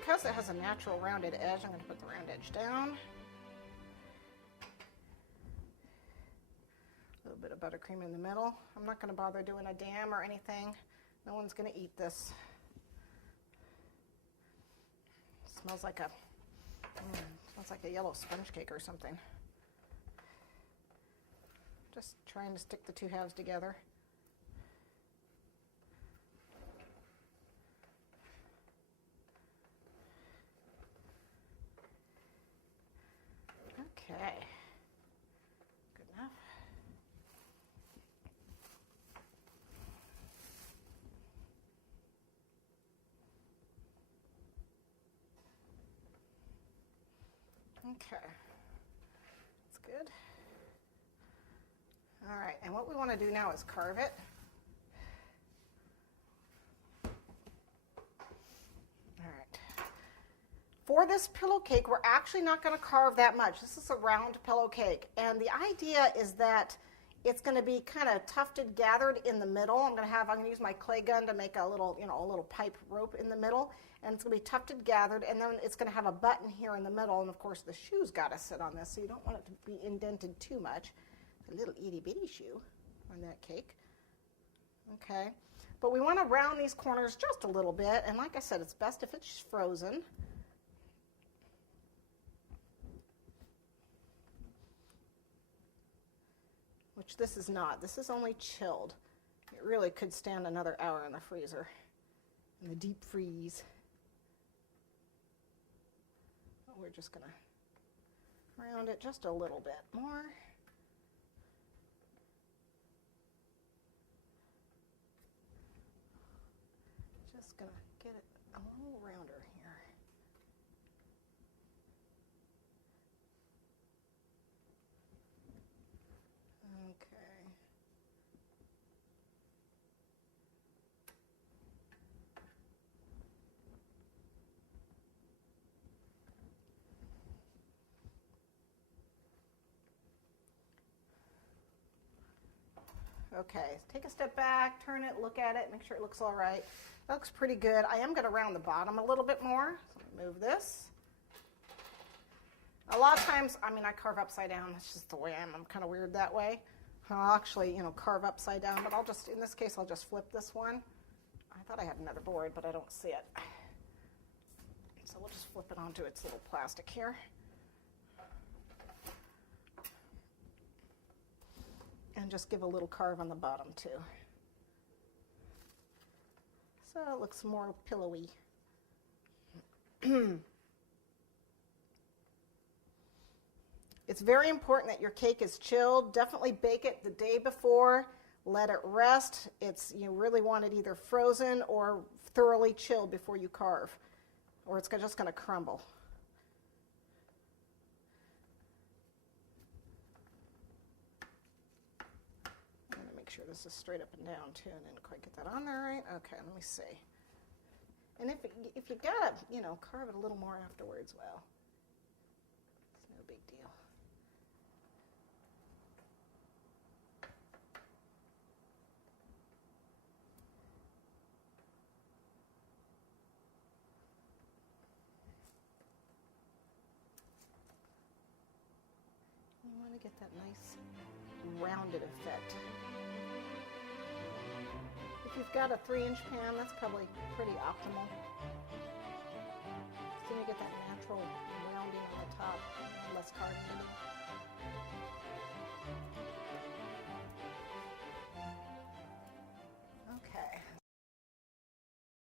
because it has a natural rounded edge, I'm going to put the round edge down. A little bit of buttercream in the middle. I'm not going to bother doing a dam or anything. No one's going to eat this. It smells like a yellow sponge cake or something. Just trying to stick the two halves together. Okay, good enough. Okay, that's good. All right, and what we want to do now is carve it. All right. For this pillow cake, we're actually not going to carve that much. This is a round pillow cake, and the idea is that it's going to be kind of tufted, gathered in the middle. I'm going to use my clay gun to make a little pipe rope in the middle, and it's going to be tufted, gathered, and then it's going to have a button here in the middle, and of course the shoe's got to sit on this, so you don't want it to be indented too much. A little itty bitty shoe on that cake. Okay, but we want to round these corners just a little bit, and like I said, it's best if it's frozen. Which this is not. This is only chilled. It really could stand another hour in the freezer, in the deep freeze. But we're just going to round it just a little bit more. Just going to get it a little rounder here. Okay. Okay, take a step back, turn it, look at it, make sure it looks all right. That looks pretty good. I am going to round the bottom a little bit more. So let me move this. A lot of times, I carve upside down. That's just the way I am. I'm kind of weird that way. I'll actually, carve upside down, but in this case, I'll just flip this one. I thought I had another board, but I don't see it. So we'll just flip it onto its little plastic here. And just give a little carve on the bottom, too. So it looks more pillowy. It's very important that your cake is chilled. Definitely bake it the day before. Let it rest. You really want it either frozen or thoroughly chilled before you carve, or it's just going to crumble. I'm going to make sure this is straight up and down too, and didn't quite get that on there right. Okay, let me see. And if you gotta, carve it a little more afterwards, well, it's no big deal. You want to get that nice rounded effect. If you've got a 3-inch pan, that's probably pretty optimal. So you get that natural rounding on the top, less carving.